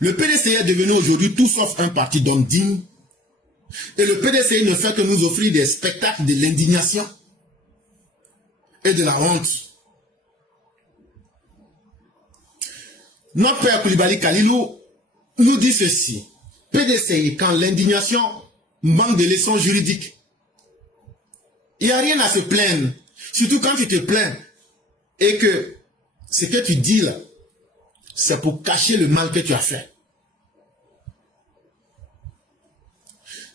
Le PDCI est devenu aujourd'hui tout sauf un parti d'hommes dignes. Et le PDCI ne fait que nous offrir des spectacles de l'indignation et de la honte. Notre père Koulibaly Kalilou nous dit ceci. PDCI, quand l'indignation manque de leçons juridiques, il n'y a rien à se plaindre. Surtout quand tu te plains et que ce que tu dis là, c'est pour cacher le mal que tu as fait.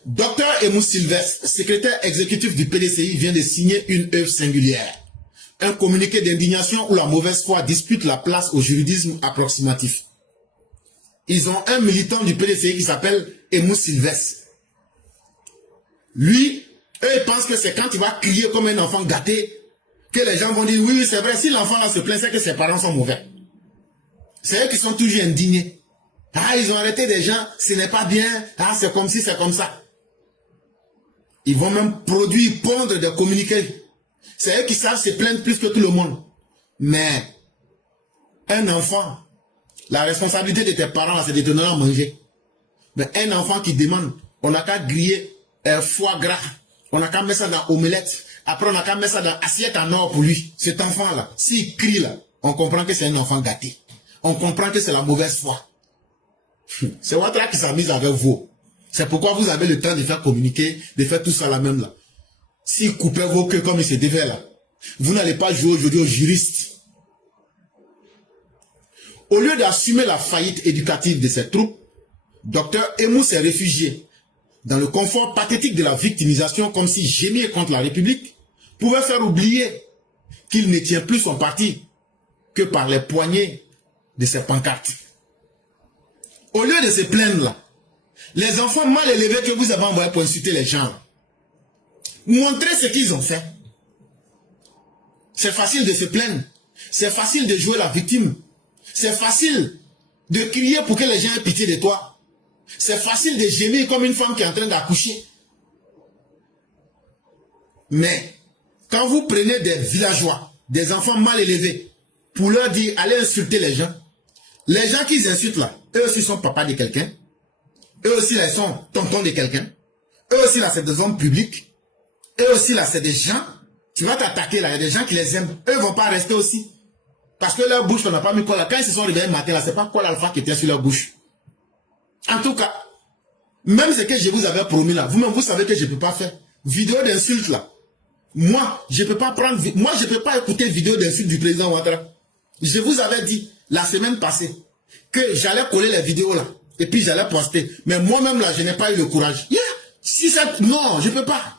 Docteur Emou Sylvestre, secrétaire exécutif du PDCI, vient de signer une œuvre singulière. Un communiqué d'indignation où la mauvaise foi dispute la place au juridisme approximatif. Ils ont un militant du PDCI qui s'appelle Emou Sylvestre. Lui, eux, ils pensent que c'est quand il va crier comme un enfant gâté que les gens vont dire, oui, c'est vrai, si l'enfant là se plaint, c'est que ses parents sont mauvais. C'est eux qui sont toujours indignés. Ah, ils ont arrêté des gens, ce n'est pas bien, ah, c'est comme si, c'est comme ça. Ils vont même produire, pondre des communiqués. C'est eux qui savent se plaindre plus que tout le monde. Mais, un enfant, la responsabilité de tes parents, c'est de te donner à manger. Mais un enfant qui demande, on n'a qu'à griller foie gras, on n'a qu'à mettre ça dans omelette, après on n'a qu'à mettre ça dans assiette en or pour lui. Cet enfant-là, s'il crie là, on comprend que c'est un enfant gâté. On comprend que c'est la mauvaise foi. C'est Ouattara qui s'amuse avec vous. C'est pourquoi vous avez le temps de faire communiquer, de faire tout ça là même là. S'il coupait vos queues comme il se devait là, vous n'allez pas jouer aujourd'hui aux juristes. Au lieu d'assumer la faillite éducative de ses troupes, Dr Emou s'est réfugié dans le confort pathétique de la victimisation comme si gémir contre la République pouvait faire oublier qu'il ne tient plus son parti que par les poignées de ses pancartes. Au lieu de se plaindre là, les enfants mal élevés que vous avez envoyés pour insulter les gens, montrez ce qu'ils ont fait. C'est facile de se plaindre, c'est facile de jouer la victime, c'est facile de crier pour que les gens aient pitié de toi. C'est facile de gémir comme une femme qui est en train d'accoucher. Mais, quand vous prenez des villageois, des enfants mal élevés, pour leur dire, allez insulter les gens qu'ils insultent là, eux aussi sont papas de quelqu'un, eux aussi là, ils sont tontons de quelqu'un, eux aussi là, c'est des hommes publics, eux aussi là, c'est des gens, tu vas t'attaquer là, il y a des gens qui les aiment, eux vont pas rester aussi. Parce que leur bouche, on n'a pas mis quoi là. Quand ils se sont réveillés le matin là, c'est pas quoi l'alpha qui était sur leur bouche. En tout cas, même ce que je vous avais promis là, vous-même vous savez que je ne peux pas faire. Vidéo d'insulte là. Moi, je ne peux pas prendre, moi je ne peux pas écouter vidéo d'insulte du président Ouattara. Je vous avais dit la semaine passée que j'allais coller les vidéos là. Et puis j'allais poster. Mais moi-même là, je n'ai pas eu le courage. Yeah. Si ça, non, je ne peux pas.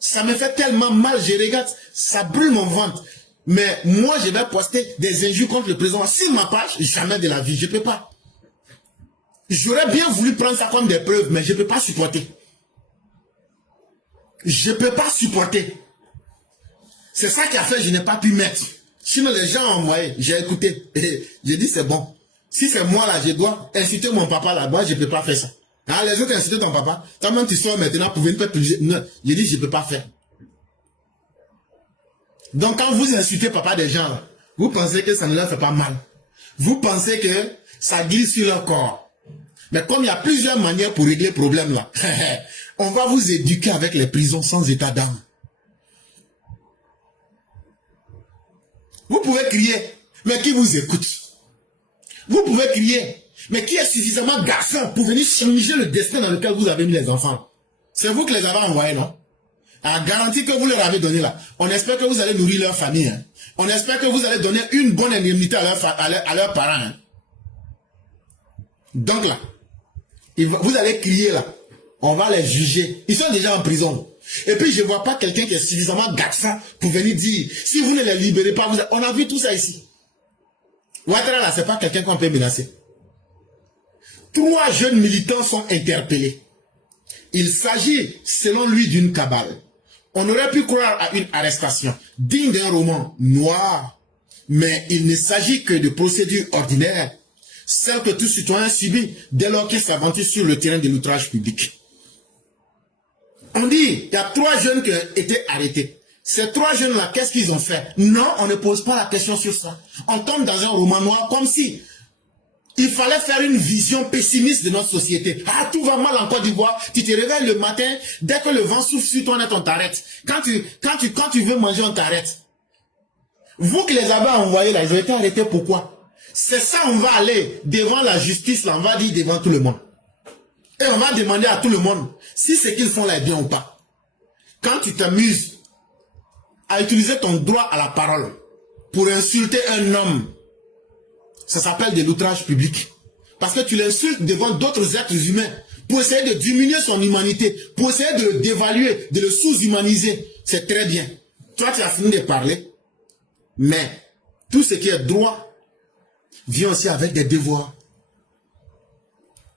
Ça me fait tellement mal, je regarde, ça brûle mon ventre. Mais moi, je vais poster des injures contre le président. Sur ma page, jamais de la vie, je ne peux pas. J'aurais bien voulu prendre ça comme des preuves, mais je ne peux pas supporter. Je ne peux pas supporter. C'est ça qui a fait que je n'ai pas pu mettre. Sinon, les gens ont envoyé, j'ai écouté. Et j'ai dit, c'est bon. Si c'est moi là, je dois insulter mon papa là-bas, je ne peux pas faire ça. Ah, les autres insultent ton papa. Toi-même, tu sors maintenant pour venir faire plus. Non, j'ai dit, je ne peux pas faire. Donc, quand vous insultez papa des gens, là, vous pensez que ça ne leur fait pas mal. Vous pensez que ça glisse sur leur corps. Mais comme il y a plusieurs manières pour régler le problème là, on va vous éduquer avec les prisons sans état d'âme. Vous pouvez crier, mais qui vous écoute? Vous pouvez crier, mais qui est suffisamment garçon pour venir changer le destin dans lequel vous avez mis les enfants? C'est vous qui les avez envoyés, non? À garantie que vous leur avez donné là. On espère que vous allez nourrir leur famille. Hein. On espère que vous allez donner une bonne indemnité à leurs parents. Hein. Donc là, vous allez crier là. On va les juger. Ils sont déjà en prison. Et puis je ne vois pas quelqu'un qui est suffisamment garçon pour venir dire, si vous ne les libérez pas, on a vu tout ça ici. Ouattara là, c'est pas quelqu'un qu'on peut menacer. 3 jeunes militants sont interpellés. Il s'agit, selon lui, d'une cabale. On aurait pu croire à une arrestation digne d'un roman noir, mais il ne s'agit que de procédures ordinaires, celles que tout citoyen subit dès lors qu'il s'aventure sur le terrain de l'outrage public. On dit, il y a 3 jeunes qui ont été arrêtés. Ces 3 jeunes-là, qu'est-ce qu'ils ont fait? Non, on ne pose pas la question sur ça. On tombe dans un roman noir comme si Il fallait faire une vision pessimiste de notre société. Ah, tout va mal en Côte d'Ivoire. Tu te réveilles le matin, dès que le vent souffle sur toi, on t'arrête. Quand tu veux manger, on t'arrête. Vous qui les avez envoyés là, ils ont été arrêtés pourquoi? C'est ça, on va aller devant la justice là, on va dire devant tout le monde. Et on va demander à tout le monde si ce qu'ils font là est bien ou pas. Quand tu t'amuses à utiliser ton droit à la parole pour insulter un homme, ça s'appelle de l'outrage public. Parce que tu l'insultes devant d'autres êtres humains pour essayer de diminuer son humanité, pour essayer de le dévaluer, de le sous-humaniser. C'est très bien. Toi, tu as fini de parler, mais tout ce qui est droit vient aussi avec des devoirs.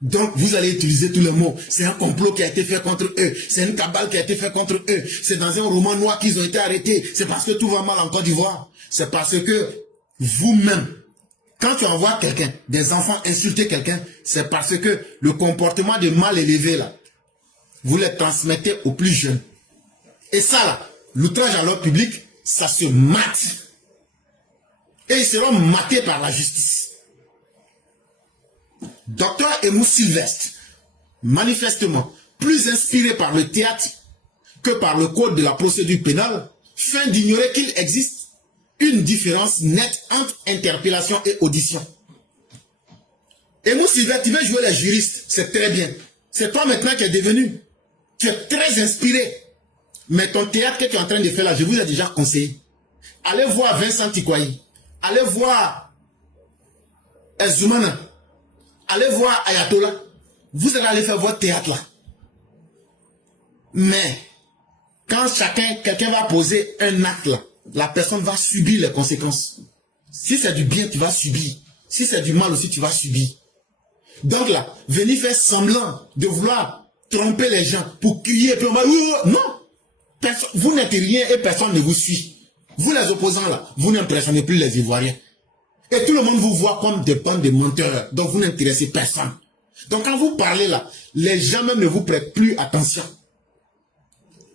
Donc, vous allez utiliser tous les mots. C'est un complot qui a été fait contre eux. C'est une cabale qui a été fait contre eux. C'est dans un roman noir qu'ils ont été arrêtés. C'est parce que tout va mal en Côte d'Ivoire. C'est parce que vous-même, quand tu envoies quelqu'un, des enfants insulter quelqu'un, c'est parce que le comportement de mal élevé, là, vous le transmettez aux plus jeunes. Et ça, là, l'outrage à l'ordre public, ça se mate. Et ils seront matés par la justice. Docteur Aimou Sylvestre, manifestement plus inspiré par le théâtre que par le code de la procédure pénale, feint d'ignorer qu'il existe une différence nette entre interpellation et audition. Aimou Sylvestre, tu veux jouer les juristes, c'est très bien. C'est toi maintenant qui es devenu. Tu es très inspiré. Mais ton théâtre que tu es en train de faire là, je vous ai déjà conseillé. Allez voir Vincent Tikwayi. Allez voir Ezoumana. Allez voir Ayatollah. Vous allez aller faire votre théâtre là. Mais, quand quelqu'un va poser un acte là, la personne va subir les conséquences. Si c'est du bien, tu vas subir. Si c'est du mal aussi, tu vas subir. Donc là, venir faire semblant de vouloir tromper les gens pour crier, puis on va... Non! Vous n'êtes rien et personne ne vous suit. Vous les opposants là, vous n'impressionnez plus les Ivoiriens. Et tout le monde vous voit comme des bandes de menteurs. Donc vous n'intéressez personne. Donc quand vous parlez là, les gens même ne vous prêtent plus attention.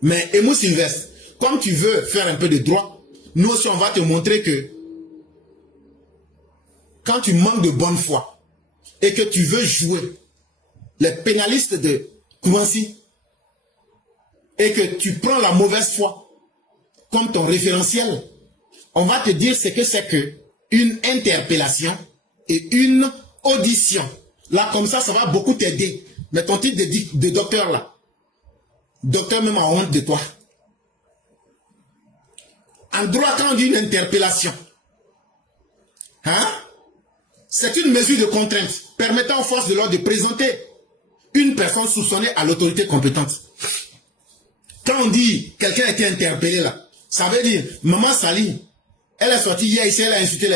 Mais Aimou Sylvestre, comme tu veux faire un peu de droit, nous aussi on va te montrer que quand tu manques de bonne foi et que tu veux jouer les pénalistes de Koumassi et que tu prends la mauvaise foi comme ton référentiel, on va te dire ce que c'est que une interpellation et une audition. Là, comme ça va beaucoup t'aider. Mais ton titre de docteur, là, docteur même a honte de toi. En droit, quand on dit une interpellation, hein, c'est une mesure de contrainte permettant aux forces de l'ordre de présenter une personne soupçonnée à l'autorité compétente. Quand on dit quelqu'un a été interpellé, là, ça veut dire, Maman Sali, elle est sortie hier ici, elle a insulté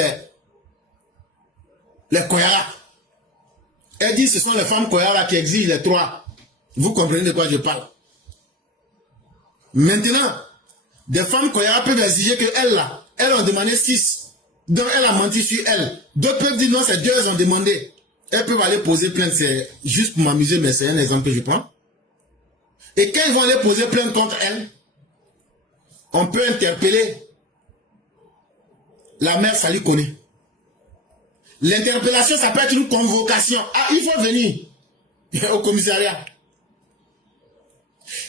les Koyara. Elle dit ce sont les femmes Koyara qui exigent les 3. Vous comprenez de quoi je parle. Maintenant, des femmes Koyara peuvent exiger qu'elles là, elles ont demandé 6. Donc elle a menti sur elle. D'autres peuvent dire non, c'est 2 elles ont demandé. Elles peuvent aller poser plainte, c'est juste pour m'amuser, mais c'est un exemple que je prends. Et quand ils vont aller poser plainte contre elles, on peut interpeller la mère Sali Kone. L'interpellation, ça peut être une convocation. Ah, il faut venir au commissariat.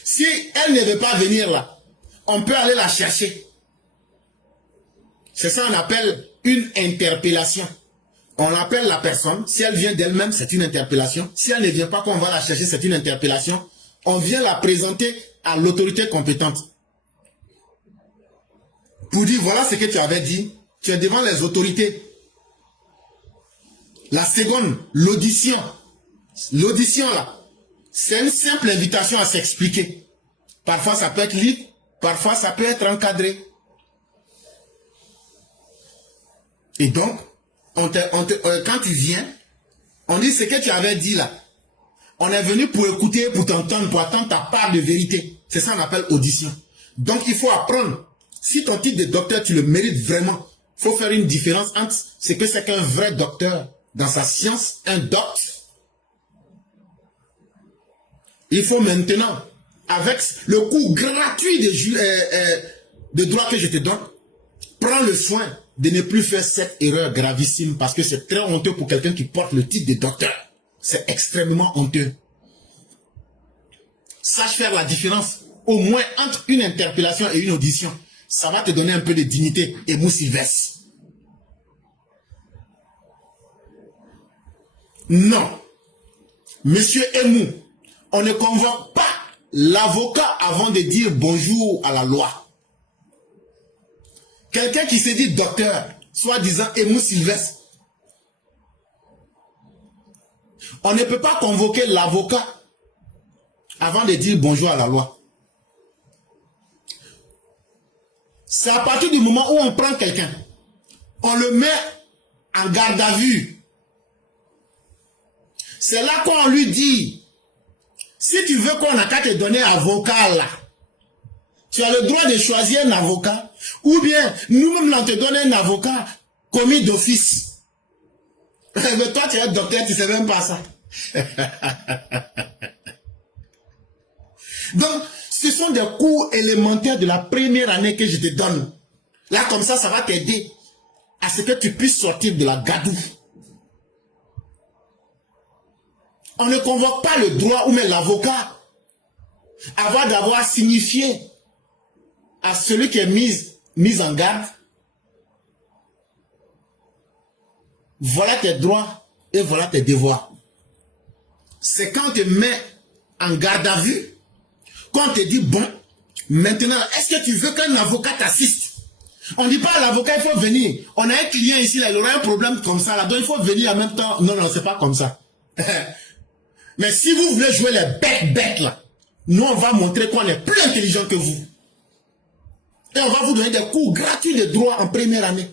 Si elle ne veut pas venir là, on peut aller la chercher. C'est ça qu'on appelle une interpellation. On appelle la personne. Si elle vient d'elle-même, c'est une interpellation. Si elle ne vient pas, quand on va la chercher, c'est une interpellation. On vient la présenter à l'autorité compétente. Pour dire, voilà ce que tu avais dit. Tu es devant les autorités. La seconde, l'audition. L'audition là, c'est une simple invitation à s'expliquer. Parfois ça peut être libre, parfois ça peut être encadré. Et donc, quand tu viens, on dit ce que tu avais dit là. On est venu pour écouter, pour t'entendre, pour attendre ta part de vérité. C'est ça qu'on appelle audition. Donc il faut apprendre. Si ton titre de docteur, tu le mérites vraiment, il faut faire une différence entre ce que c'est qu'un vrai docteur dans sa science, un doc. Il faut maintenant, avec le cours gratuit de droit que je te donne, prends le soin de ne plus faire cette erreur gravissime parce que c'est très honteux pour quelqu'un qui porte le titre de docteur. C'est extrêmement honteux. Sache faire la différence, au moins entre une interpellation et une audition. Ça va te donner un peu de dignité, Emou Sylvestre. Non. Monsieur Emou, on ne convoque pas l'avocat avant de dire bonjour à la loi. Quelqu'un qui se dit docteur, soi-disant Emou Sylvestre, on ne peut pas convoquer l'avocat avant de dire bonjour à la loi. C'est à partir du moment où on prend quelqu'un, on le met en garde à vue. C'est là qu'on lui dit, si tu veux qu'on n'a qu'à te donner un avocat là, tu as le droit de choisir un avocat, ou bien nous-mêmes on te donne un avocat commis d'office. Mais toi tu es docteur, tu ne sais même pas ça. Donc, ce sont des cours élémentaires de la première année que je te donne. Là, comme ça va t'aider à ce que tu puisses sortir de la gadoue. On ne convoque pas le droit ou même l'avocat avant d'avoir signifié à celui qui est mis en garde. Voilà tes droits et voilà tes devoirs. C'est quand on te met en garde à vue, quand on te dit, bon, maintenant, est-ce que tu veux qu'un avocat t'assiste? On ne dit pas à l'avocat, il faut venir. On a un client ici, là, il aura un problème comme ça, là, donc il faut venir en même temps. Non, non, c'est pas comme ça. Mais si vous voulez jouer les bêtes, là, nous, on va montrer qu'on est plus intelligent que vous. Et on va vous donner des cours gratuits de droit en première année.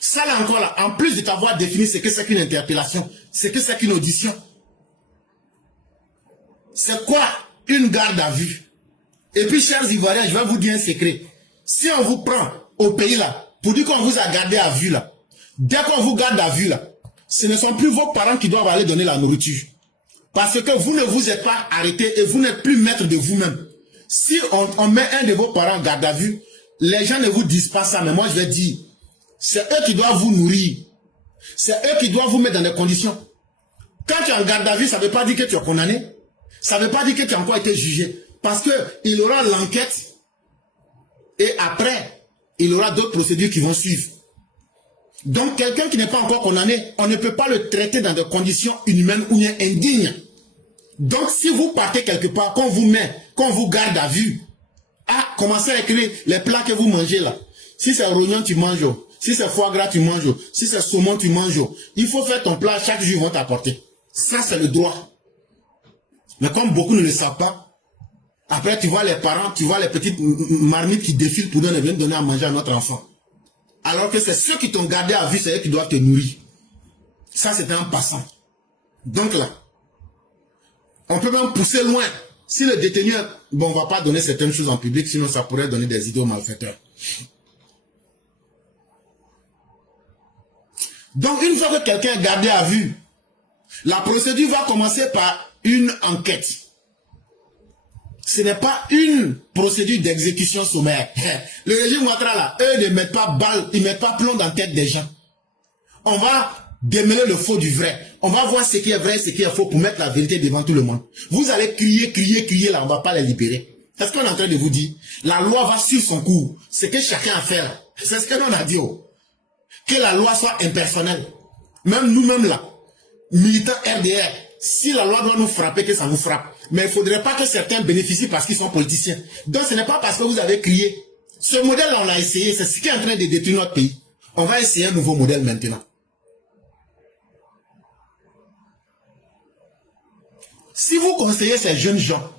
Ça, là encore, là, en plus de t'avoir défini ce que c'est qu'une interpellation, ce que c'est qu'une audition, c'est quoi une garde à vue? Et puis, chers Ivoiriens, je vais vous dire un secret. Si on vous prend au pays là, pour dire qu'on vous a gardé à vue là, dès qu'on vous garde à vue là, ce ne sont plus vos parents qui doivent aller donner la nourriture. Parce que vous ne vous êtes pas arrêté et vous n'êtes plus maître de vous-même. Si on met un de vos parents en garde à vue, les gens ne vous disent pas ça, mais moi je vais dire, c'est eux qui doivent vous nourrir. C'est eux qui doivent vous mettre dans des conditions. Quand tu es en garde à vue, ça ne veut pas dire que tu es condamné. Ça ne veut pas dire que tu as encore été jugé. Parce qu'il aura l'enquête et après, il aura d'autres procédures qui vont suivre. Donc, quelqu'un qui n'est pas encore condamné, on ne peut pas le traiter dans des conditions inhumaines ou bien indignes. Donc, si vous partez quelque part, qu'on vous met, qu'on vous garde à vue, commencez à écrire les plats que vous mangez là. Si c'est rognon, tu manges. Si c'est foie gras, tu manges. Si c'est saumon, tu manges. Il faut faire ton plat, chaque jour, ils vont t'apporter. Ça, c'est le droit. Mais comme beaucoup ne le savent pas, après, tu vois les parents, tu vois les petites marmites qui défilent pour donner à manger à notre enfant. Alors que c'est ceux qui t'ont gardé à vue, c'est eux qui doivent te nourrir. Ça, c'est un passant. Donc là, on peut même pousser loin. Si le détenu, bon, on ne va pas donner certaines choses en public, sinon ça pourrait donner des idées aux malfaiteurs. Donc, une fois que quelqu'un est gardé à vue, la procédure va commencer par une enquête. Ce n'est pas une procédure d'exécution sommaire. Le régime Ouattara, là, eux ne mettent pas balle, ils ne mettent pas plomb dans la tête des gens. On va démêler le faux du vrai. On va voir ce qui est vrai, ce qui est faux pour mettre la vérité devant tout le monde. Vous allez crier, là, on ne va pas les libérer. C'est ce qu'on est en train de vous dire. La loi va suivre son cours. C'est que chacun a fait là. C'est ce que l'on a dit. Que la loi soit impersonnelle. Même nous-mêmes là, militants RDR, si la loi doit nous frapper, que ça nous frappe. Mais il ne faudrait pas que certains bénéficient parce qu'ils sont politiciens. Donc ce n'est pas parce que vous avez crié. Ce modèle-là, on l'a essayé. C'est ce qui est en train de détruire notre pays. On va essayer un nouveau modèle maintenant. Si vous conseillez ces jeunes gens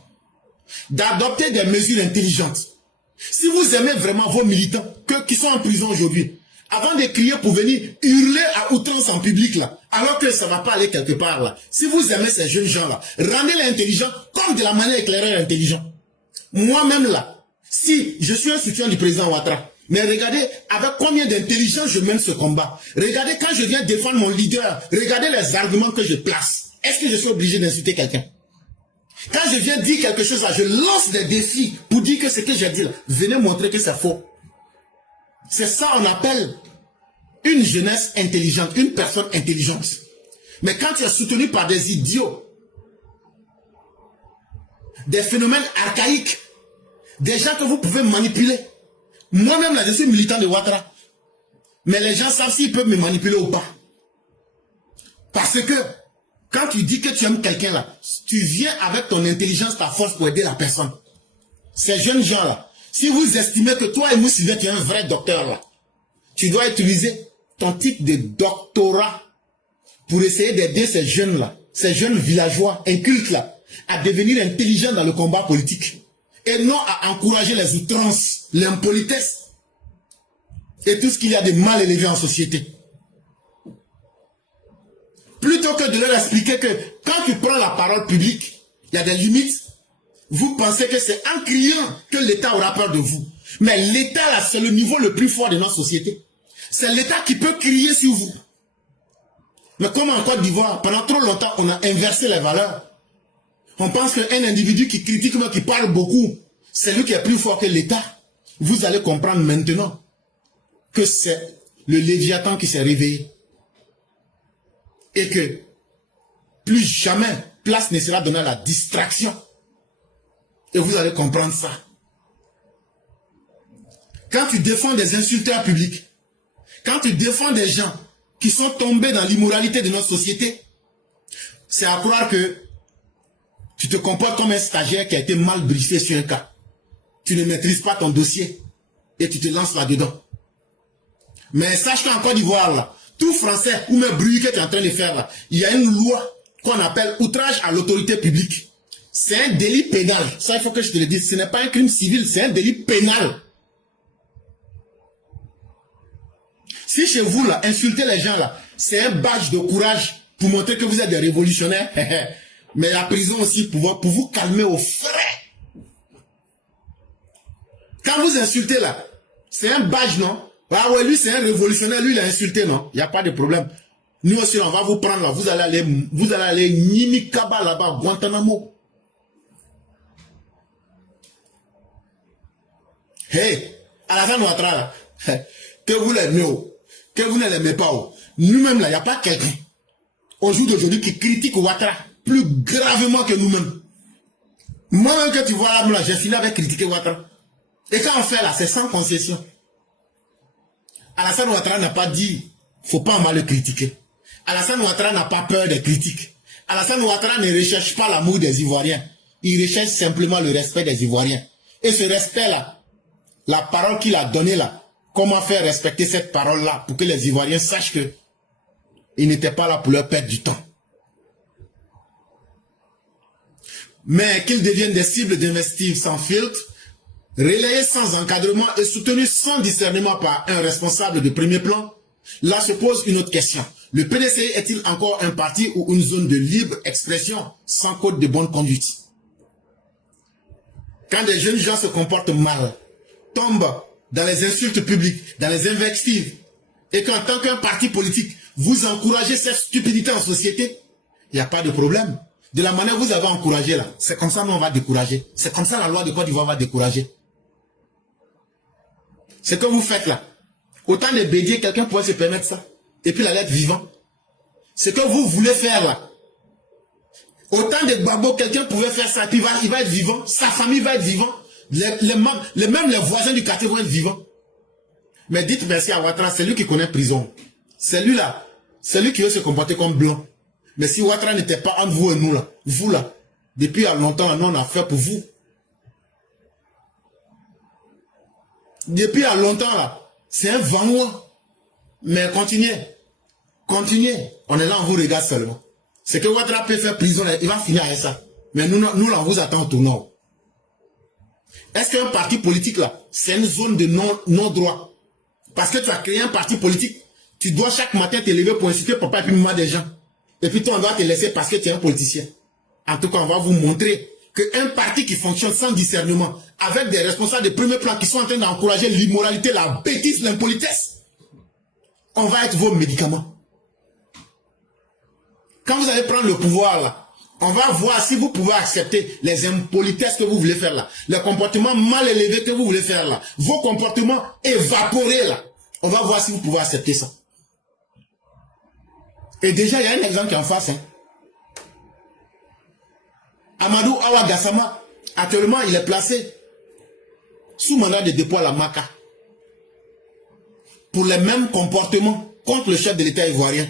d'adopter des mesures intelligentes, si vous aimez vraiment vos militants qui sont en prison aujourd'hui, avant de crier pour venir hurler à outrance en public là, alors que ça ne va pas aller quelque part là, si vous aimez ces jeunes gens là, rendez-les intelligents comme de la manière éclairée intelligent. Moi-même là, si je suis un soutien du président Ouattara, mais regardez avec combien d'intelligence je mène ce combat. Regardez quand je viens défendre mon leader, regardez les arguments que je place. Est-ce que je suis obligé d'insulter quelqu'un? Quand je viens dire quelque chose là, je lance des défis pour dire que ce que j'ai dit là, venez montrer que c'est faux. C'est ça on appelle une jeunesse intelligente, une personne intelligente. Mais quand tu es soutenu par des idiots, des phénomènes archaïques, des gens que vous pouvez manipuler. Moi-même, là, je suis militant de Ouattara. Mais les gens savent s'ils peuvent me manipuler ou pas. Parce que, quand tu dis que tu aimes quelqu'un là, tu viens avec ton intelligence, ta force pour aider la personne. Ces jeunes gens-là, si vous estimez que toi et moi, Sylvain, tu es un vrai docteur là, tu dois utiliser ton titre de doctorat pour essayer d'aider ces jeunes-là, ces jeunes villageois, incultes là, à devenir intelligents dans le combat politique. Et non à encourager les outrances, l'impolitesse et tout ce qu'il y a de mal élevé en société. Plutôt que de leur expliquer que quand tu prends la parole publique, il y a des limites, vous pensez que c'est en criant que l'État aura peur de vous. Mais l'État là, c'est le niveau le plus fort de notre société. C'est l'État qui peut crier sur vous. Mais comme en Côte d'Ivoire, pendant trop longtemps, on a inversé les valeurs. On pense qu'un individu qui critique, mais qui parle beaucoup, c'est lui qui est plus fort que l'État. Vous allez comprendre maintenant que c'est le Léviathan qui s'est réveillé. Et que plus jamais place ne sera donnée à la distraction. Et vous allez comprendre ça. Quand tu défends des insulteurs publics, quand tu défends des gens qui sont tombés dans l'immoralité de notre société, c'est à croire que tu te comportes comme un stagiaire qui a été mal briefé sur un cas. Tu ne maîtrises pas ton dossier et tu te lances là-dedans. Mais sache qu'en Côte d'Ivoire, là, tout Français ou même bruit que tu es en train de faire, là, il y a une loi qu'on appelle outrage à l'autorité publique. C'est un délit pénal. Ça, il faut que je te le dise. Ce n'est pas un crime civil, c'est un délit pénal. Si chez vous, là, insulter les gens, là, c'est un badge de courage pour montrer que vous êtes des révolutionnaires. Mais la prison aussi pour vous calmer aux frais. Quand vous insultez, là, c'est un badge, non? Ah ouais, lui, c'est un révolutionnaire, lui, il a insulté, non? Il n'y a pas de problème. Nous aussi, on va vous prendre, là. Vous allez aller Nimikaba, là-bas, Guantanamo. Hey, Alassane Ouattara, là, que vous l'aimez, que vous ne l'aimez pas, nous-mêmes, là, il n'y a pas quelqu'un, au jour d'aujourd'hui, qui critique Ouattara plus gravement que nous-mêmes. Moi-même, que tu vois là, j'ai fini avec critiquer Ouattara. Et quand on fait là, c'est sans concession. Alassane Ouattara n'a pas dit, faut pas mal le critiquer. Alassane Ouattara n'a pas peur des critiques. Alassane Ouattara ne recherche pas l'amour des Ivoiriens. Il recherche simplement le respect des Ivoiriens. Et ce respect-là, la parole qu'il a donnée là, comment faire respecter cette parole-là pour que les Ivoiriens sachent que il n'était pas là pour leur perdre du temps. Mais qu'ils deviennent des cibles d'investigation sans filtre, relayés sans encadrement et soutenus sans discernement par un responsable de premier plan, là se pose une autre question. Le PDC est-il encore un parti ou une zone de libre expression sans code de bonne conduite? Quand des jeunes gens se comportent mal, tombent dans les insultes publiques, dans les invectives, et qu'en tant qu'un parti politique, vous encouragez cette stupidité en société, il n'y a pas de problème. De la manière que vous avez encouragé là, c'est comme ça qu'on va décourager. C'est comme ça la loi de Côte d'Ivoire va décourager. Ce que vous faites là, autant de bédier, quelqu'un pourrait se permettre ça. Et puis il allait être vivant. Ce que vous voulez faire là, autant de babos, quelqu'un pouvait faire ça, et puis il va être vivant, sa famille va être vivant, même les voisins du quartier vont être vivants. Mais dites merci à Ouattara, c'est lui qui connaît prison. C'est lui là, c'est lui qui veut se comporter comme blanc. Mais si Ouattara n'était pas entre vous et nous là, vous là, depuis longtemps, là, nous on a fait pour vous. Depuis longtemps là, c'est un vanois. Mais continuez, continuez. On est là, on vous regarde seulement. C'est que Ouattara peut faire prison, là, il va finir avec ça. Mais nous là, on vous attend au tournant. Est-ce qu'un parti politique là, c'est une zone de non-droit? Parce que tu as créé un parti politique, tu dois chaque matin te lever pour insulter papa et puis maman des gens. Et puis toi, on doit te laisser parce que tu es un politicien. En tout cas, on va vous montrer qu'un parti qui fonctionne sans discernement, avec des responsables de premier plan qui sont en train d'encourager l'immoralité, la bêtise, l'impolitesse, on va être vos médicaments. Quand vous allez prendre le pouvoir là, on va voir si vous pouvez accepter les impolitesses que vous voulez faire là, les comportements mal élevés que vous voulez faire là, vos comportements évaporés là. On va voir si vous pouvez accepter ça. Et déjà, il y a un exemple qui est en face. Hein. Amadou Awa Gassama, actuellement, il est placé sous mandat de dépôt à la MACA pour les mêmes comportements contre le chef de l'État ivoirien.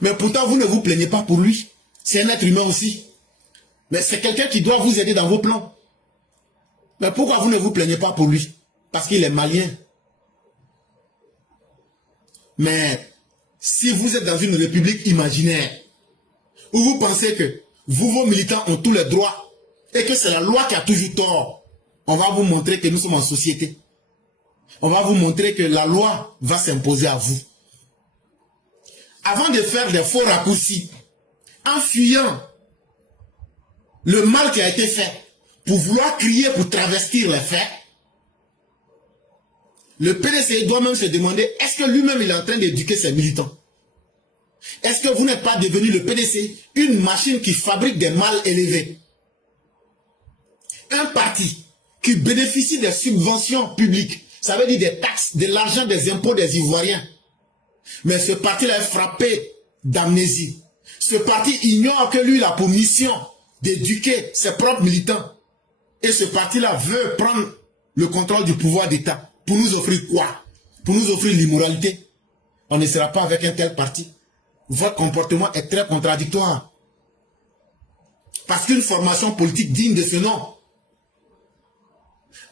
Mais pourtant, vous ne vous plaignez pas pour lui. C'est un être humain aussi. Mais c'est quelqu'un qui doit vous aider dans vos plans. Mais pourquoi vous ne vous plaignez pas pour lui? Parce qu'il est malien. Mais si vous êtes dans une république imaginaire, où vous pensez que vous, vos militants, ont tous les droits, et que c'est la loi qui a toujours tort, on va vous montrer que nous sommes en société. On va vous montrer que la loi va s'imposer à vous. Avant de faire des faux raccourcis, en fuyant le mal qui a été fait, pour vouloir crier pour travestir les faits, le PDC doit même se demander, est-ce que lui-même il est en train d'éduquer ses militants? Est-ce que vous n'êtes pas devenu le PDC une machine qui fabrique des mal élevés? Un parti qui bénéficie des subventions publiques, ça veut dire des taxes, de l'argent des impôts des Ivoiriens. Mais ce parti-là est frappé d'amnésie. Ce parti ignore que lui, il a pour mission d'éduquer ses propres militants. Et ce parti-là veut prendre le contrôle du pouvoir d'État. Pour nous offrir quoi? Pour nous offrir l'immoralité. On ne sera pas avec un tel parti. Votre comportement est très contradictoire. Parce qu'une formation politique digne de ce nom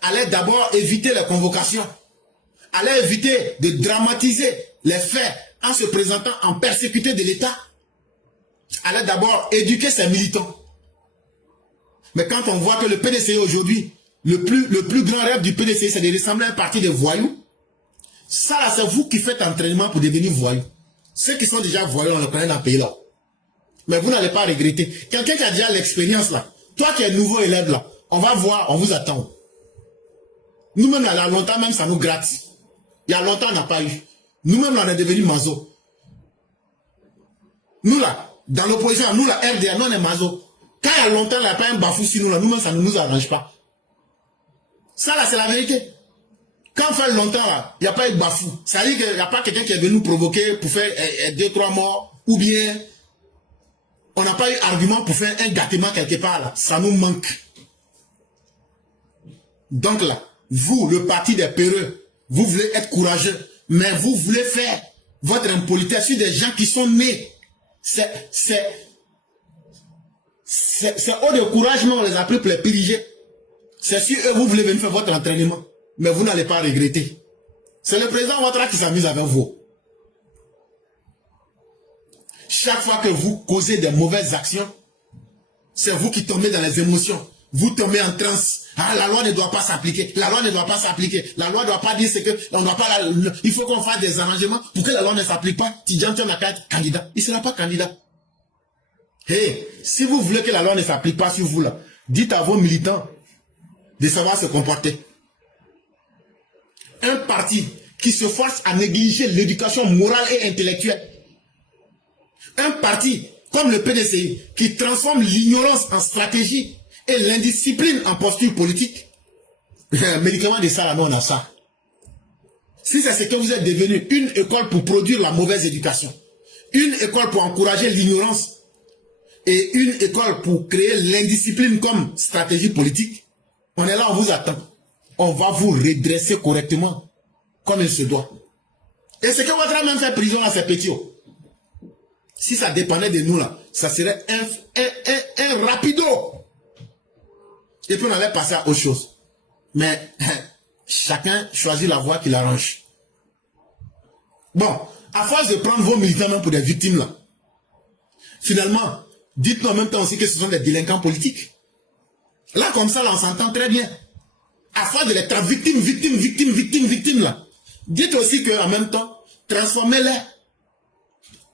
allait d'abord éviter les convocations, allait éviter de dramatiser les faits en se présentant en persécuté de l'État, allait d'abord éduquer ses militants. Mais quand on voit que le PDC aujourd'hui, le plus grand rêve du PDC, c'est de ressembler à un parti de voyous, ça là, c'est vous qui faites entraînement pour devenir voyous. Ceux qui sont déjà voyous, on le connaît dans le pays là. Mais vous n'allez pas regretter. Quelqu'un qui a déjà l'expérience là, toi qui es nouveau élève là, on va voir, on vous attend. Nous-mêmes là, il y a longtemps même, ça nous gratte. Il y a longtemps, on n'a pas eu. Nous-mêmes là, on est devenus mazo. Nous là, dans l'opposition, nous là, RDA, nous on est mazo. Quand il y a longtemps, il n'y a pas un bafou sur nous là, nous-mêmes, ça ne nous arrange pas. Ça là, c'est la vérité. Quand on fait longtemps là, il n'y a pas eu de bafou. Ça veut dire qu'il n'y a pas quelqu'un qui est venu nous provoquer pour faire 2-3 morts, ou bien on n'a pas eu argument pour faire un gâtement quelque part là. Ça nous manque. Donc là, vous, le parti des peureux, vous voulez être courageux, mais vous voulez faire votre impolitesse sur des gens qui sont nés. C'est haut de courage, mais on les a pris pour les piriger. C'est sur eux, vous voulez venir faire votre entraînement. Mais vous n'allez pas regretter. C'est le président Ouattara qui s'amuse avec vous. Chaque fois que vous causez des mauvaises actions, c'est vous qui tombez dans les émotions. Vous tombez en transe. Ah, la loi ne doit pas s'appliquer. La loi ne doit pas s'appliquer. La loi ne doit pas dire ce que... On doit pas, il faut qu'on fasse des arrangements pour que la loi ne s'applique pas. Tidjane n'a qu'à être candidat. Il ne sera pas candidat. Hey, si vous voulez que la loi ne s'applique pas sur vous là, dites à vos militants de savoir se comporter. Un parti qui se force à négliger l'éducation morale et intellectuelle. Un parti comme le PDCI qui transforme l'ignorance en stratégie et l'indiscipline en posture politique. Médicament de ça, là, nous on a ça. Si c'est ce que vous êtes devenu, une école pour produire la mauvaise éducation, une école pour encourager l'ignorance et une école pour créer l'indiscipline comme stratégie politique, on est là, on vous attend. On va vous redresser correctement, comme il se doit. Et ce que votre même fait prison à ces petits. Si ça dépendait de nous là, ça serait un rapido. Et puis on allait passer à autre chose. Mais chacun choisit la voie qui l'arrange. Bon, à force de prendre vos militants même pour des victimes là, finalement, dites-nous en même temps aussi que ce sont des délinquants politiques. Là comme ça, là, on s'entend très bien. À force de les victimes là, dites aussi qu'en même temps, transformez-les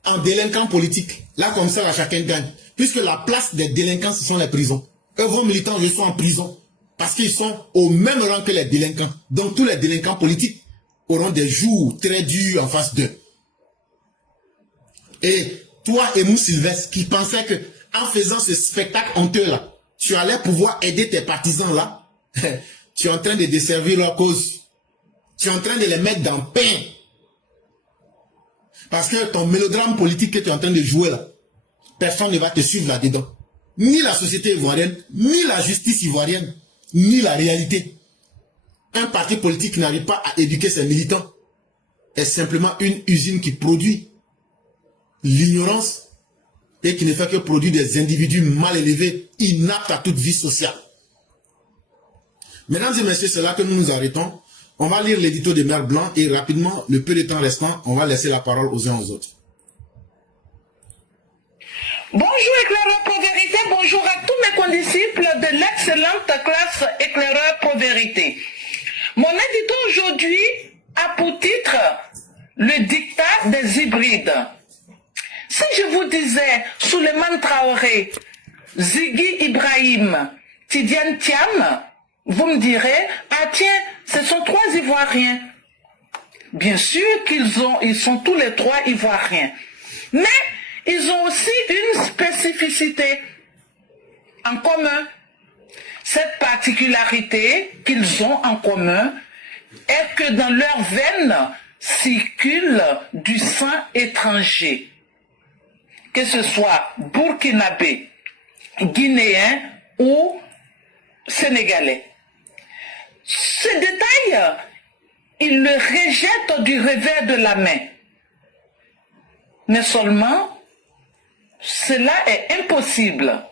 en délinquants politiques. Là comme ça, là, chacun gagne. Puisque la place des délinquants, ce sont les prisons. Eux, vos militants, ils sont en prison. Parce qu'ils sont au même rang que les délinquants. Donc tous les délinquants politiques auront des jours très durs en face d'eux. Et toi, Emou Sylvestre, qui pensais que en faisant ce spectacle honteux là, tu allais pouvoir aider tes partisans là, tu es en train de desservir leur cause. Tu es en train de les mettre dans le pain. Parce que ton mélodrame politique que tu es en train de jouer là, personne ne va te suivre là-dedans. Ni la société ivoirienne, ni la justice ivoirienne, ni la réalité. Un parti politique qui n'arrive pas à éduquer ses militants est simplement une usine qui produit l'ignorance et qui ne fait que produire des individus mal élevés, inaptes à toute vie sociale. Mesdames et messieurs, c'est là que nous nous arrêtons. On va lire l'édito de Mère Blanc et rapidement, le peu de temps restant, on va laisser la parole aux uns aux autres. Bonjour éclaireur pour vérité, bonjour à tous mes condisciples de l'excellente classe éclaireur pour vérité. Mon édito aujourd'hui a pour titre le dictat des hybrides. Si je vous disais Souleymane Traoré, Ziggy Ibrahim, Tidiane Thiam, vous me direz, ah tiens, ce sont 3 Ivoiriens. Bien sûr ils sont tous les 3 Ivoiriens. Mais ils ont aussi une spécificité en commun. Cette particularité qu'ils ont en commun est que dans leurs veines circule du sang étranger. Que ce soit burkinabé, guinéen ou sénégalais. Ce détail, ils le rejettent du revers de la main. Mais seulement, cela est impossible.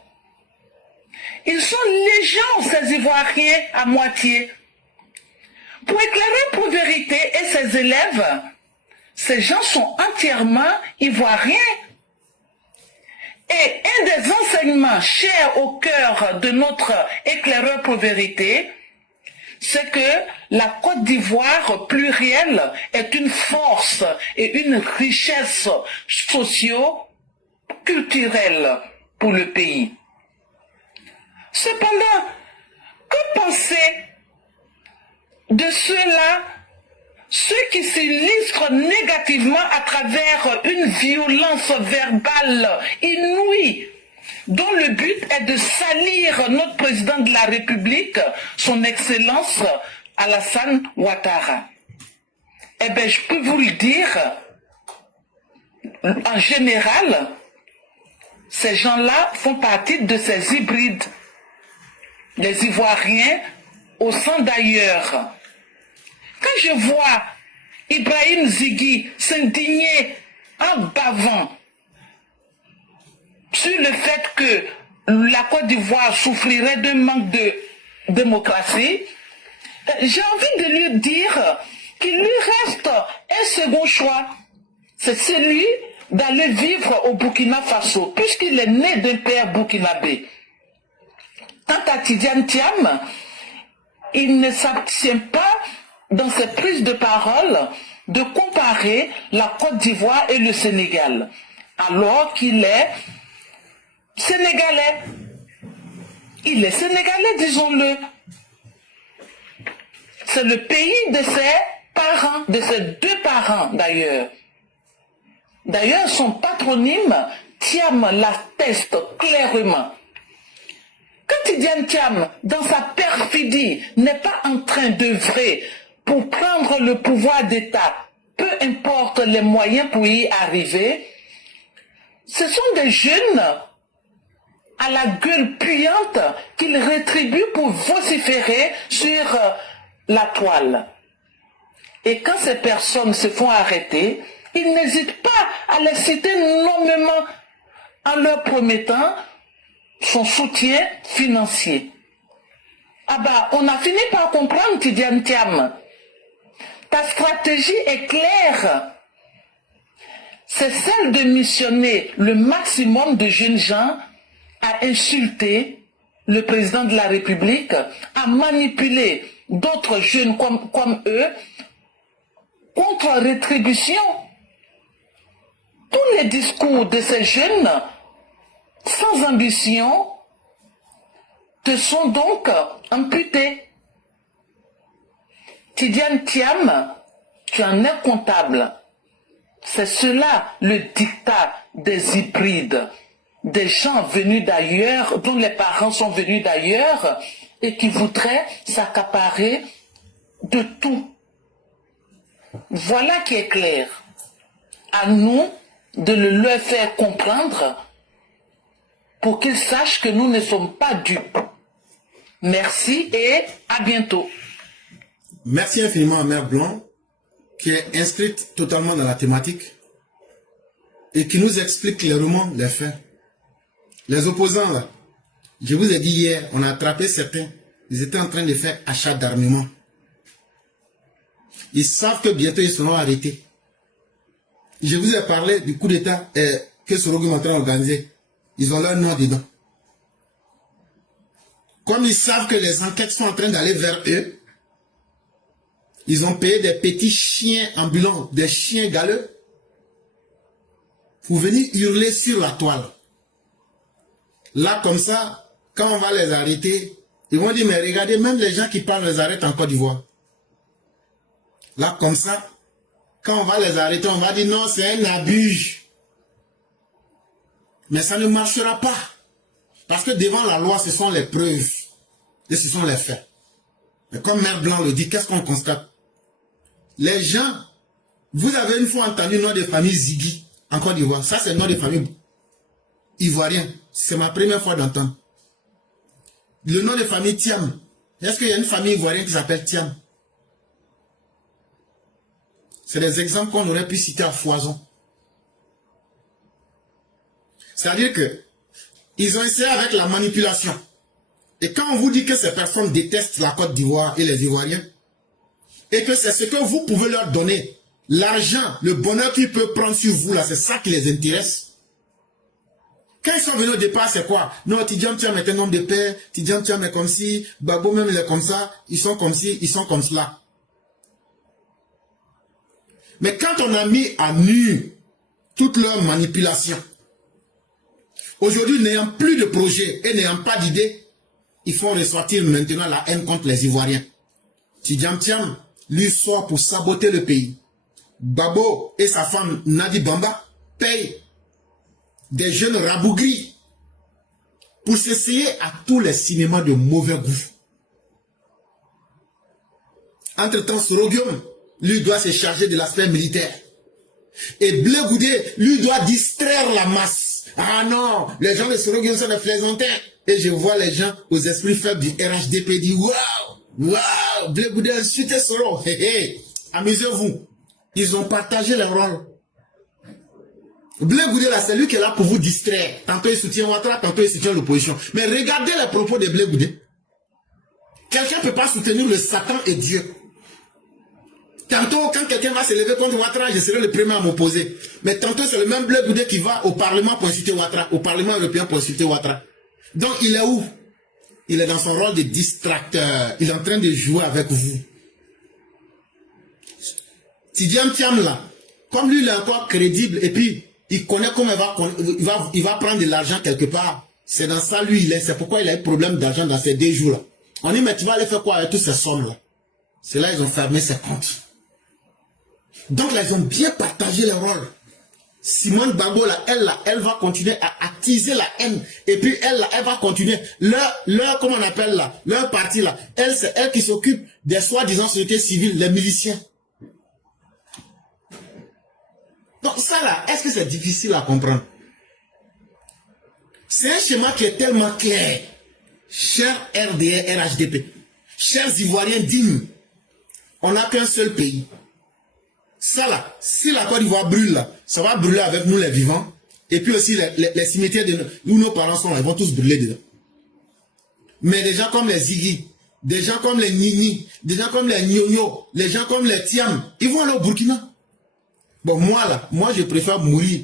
Ils sont légions, ces Ivoiriens, à moitié. Pour éclairer pour vérité et ses élèves, ces gens sont entièrement ivoiriens. Et un des enseignements chers au cœur de notre éclaireur pour vérité, c'est que la Côte d'Ivoire plurielle est une force et une richesse socio-culturelle pour le pays. Cependant, que penser de ceux-là, ceux qui s'illustrent négativement à travers une violence verbale inouïe, dont le but est de salir notre président de la République, son Excellence Alassane Ouattara? Eh bien, je peux vous le dire, en général, ces gens-là font partie de ces hybrides. Les Ivoiriens au sang d'ailleurs. Quand je vois Ibrahim Ziggy s'indigner en bavant sur le fait que la Côte d'Ivoire souffrirait d'un manque de démocratie, j'ai envie de lui dire qu'il lui reste un second choix. C'est celui d'aller vivre au Burkina Faso, puisqu'il est né d'un père burkinabé. Quant à Tidiane Thiam, il ne s'abstient pas dans ses prises de parole de comparer la Côte d'Ivoire et le Sénégal, alors qu'il est sénégalais. Il est sénégalais, disons-le. C'est le pays de ses parents, de ses 2 parents d'ailleurs. D'ailleurs, son patronyme, Thiam, l'atteste clairement. Quand Tidiane Thiam, dans sa perfidie, n'est pas en train d'œuvrer pour prendre le pouvoir d'État, peu importe les moyens pour y arriver, ce sont des jeunes à la gueule puante qu'il rétribue pour vociférer sur la toile. Et quand ces personnes se font arrêter, il n'hésite pas à les citer nommément en leur promettant son soutien financier. Ah bah, on a fini par comprendre, Tidiane Thiam. Ta stratégie est claire. C'est celle de missionner le maximum de jeunes gens à insulter le président de la République, à manipuler d'autres jeunes comme eux, contre rétribution. Tous les discours de ces jeunes sans ambition te sont donc amputés. Tidiane Thiam, tu en es comptable. C'est cela le dictat des hybrides, des gens venus d'ailleurs, dont les parents sont venus d'ailleurs et qui voudraient s'accaparer de tout. Voilà qui est clair. à nous de le leur faire comprendre pour qu'ils sachent que nous ne sommes pas dupes. Merci et à bientôt. Merci infiniment à Mère Blanc, qui est inscrite totalement dans la thématique et qui nous explique clairement les faits. Les opposants, là, je vous ai dit hier, on a attrapé certains, ils étaient en train de faire achat d'armement. Ils savent que bientôt ils seront arrêtés. Je vous ai parlé du coup d'État que Sorogum est en train d'organiser. Ils ont leur nom dedans. Comme ils savent que les enquêtes sont en train d'aller vers eux, ils ont payé des petits chiens ambulants, des chiens galeux, pour venir hurler sur la toile. Là, comme ça, quand on va les arrêter, ils vont dire, mais regardez, même les gens qui parlent les arrêtent en Côte d'Ivoire. Là, comme ça, quand on va les arrêter, on va dire, non, c'est un abus. Mais ça ne marchera pas. Parce que devant la loi, ce sont les preuves. Et ce sont les faits. Mais comme Mère Blanc le dit, qu'est-ce qu'on constate? Les gens, vous avez une fois entendu le nom de famille Ziggy en Côte d'Ivoire. Ça, c'est le nom de famille ivoirien. C'est ma première fois d'entendre. Le nom de famille Thiam. Est-ce qu'il y a une famille ivoirienne qui s'appelle Thiam? C'est des exemples qu'on aurait pu citer à foison. C'est-à-dire que ils ont essayé avec la manipulation. Et quand on vous dit que ces personnes détestent la Côte d'Ivoire et les Ivoiriens, et que c'est ce que vous pouvez leur donner, l'argent, le bonheur qu'ils peuvent prendre sur vous, là, c'est ça qui les intéresse. Quand ils sont venus au départ, c'est quoi? Non, Tidjam Thiam est un homme de paix, Tidjam Thiam est comme ci, Babo même il est comme ça, ils sont comme ci, ils sont comme cela. Mais quand on a mis à nu toute leur manipulation, aujourd'hui n'ayant plus de projet et n'ayant pas d'idée, ils font ressortir maintenant la haine contre les Ivoiriens. Tidjam Thiam, lui sort pour saboter le pays. Babo et sa femme Nadi Bamba payent des jeunes rabougris pour s'essayer à tous les cinémas de mauvais goût. Entre-temps, Sorogum, lui doit se charger de l'aspect militaire. Et Blé Goudé, lui doit distraire la masse. Ah non, les gens de Sorogum sont des plaisantins. Et je vois les gens aux esprits faibles du RHDP dire waouh, waouh, Blé Goudé a insulté Soro. Hé hé, amusez-vous. Ils ont partagé les rôles. Blé Goudé là, c'est lui qui est là pour vous distraire. Tantôt il soutient Ouattara, tantôt il soutient l'opposition. Mais regardez les propos de Blé Goudé. Quelqu'un ne peut pas soutenir le Satan et Dieu. Tantôt, quand quelqu'un va se lever contre Ouattara, je serai le premier à m'opposer. Mais tantôt, c'est le même Blé Goudé qui va au Parlement pour insulter Ouattara, au Parlement européen pour insulter Ouattara. Donc, il est où? Il est dans son rôle de distracteur. Il est en train de jouer avec vous. Tidjam Thiam là, comme lui il est encore crédible et puis il connaît comment il va prendre de l'argent quelque part. C'est dans ça lui il est. C'est pourquoi il a eu problème d'argent dans ces 2 jours là. On dit mais tu vas aller faire quoi avec toutes ces sommes là? C'est là ils ont fermé ses comptes. Donc là ils ont bien partagé les rôles. Simone Babo là, elle va continuer à attiser la haine. Et puis elle là, elle va continuer. Comment on appelle là, leur parti là, c'est elle qui s'occupe des soi-disant sociétés civiles, les miliciens. Donc ça là, est-ce que c'est difficile à comprendre? C'est un schéma qui est tellement clair. Chers RDR, RHDP, chers Ivoiriens dignes, on n'a qu'un seul pays. Ça là, si la Côte d'Ivoire brûle là, ça va brûler avec nous les vivants. Et puis aussi les cimetières où nos parents sont là, ils vont tous brûler dedans. Mais des gens comme les Ziggy, des gens comme les Nini, des gens comme les Nyonyo, les gens comme les Thiam, ils vont aller au Burkina. Bon, moi je préfère mourir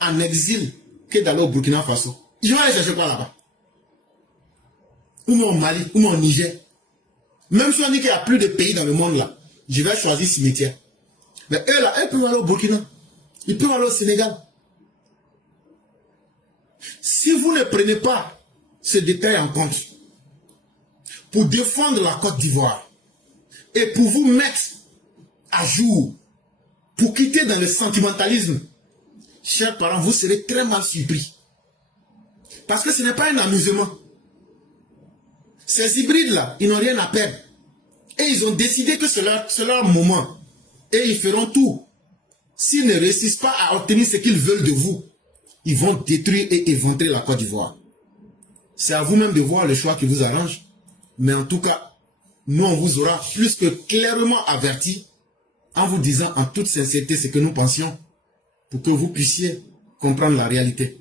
en exil que d'aller au Burkina Faso. Je vais aller chercher quoi là-bas? Ou au Mali, ou au Niger. Même si on dit qu'il n'y a plus de pays dans le monde là, je vais choisir cimetière. Mais eux là, ils peuvent aller au Burkina. Ils peuvent aller au Sénégal. Si vous ne prenez pas ce détail en compte pour défendre la Côte d'Ivoire et pour vous mettre à jour, pour quitter dans le sentimentalisme, chers parents, vous serez très mal surpris. Parce que ce n'est pas un amusement. Ces hybrides-là, ils n'ont rien à perdre. Et ils ont décidé que c'est leur moment. Et ils feront tout s'ils ne réussissent pas à obtenir ce qu'ils veulent de vous, ils vont détruire et éventrer la Côte d'Ivoire. C'est à vous-même de voir le choix qui vous arrange. Mais en tout cas, nous, on vous aura plus que clairement averti en vous disant en toute sincérité ce que nous pensions pour que vous puissiez comprendre la réalité.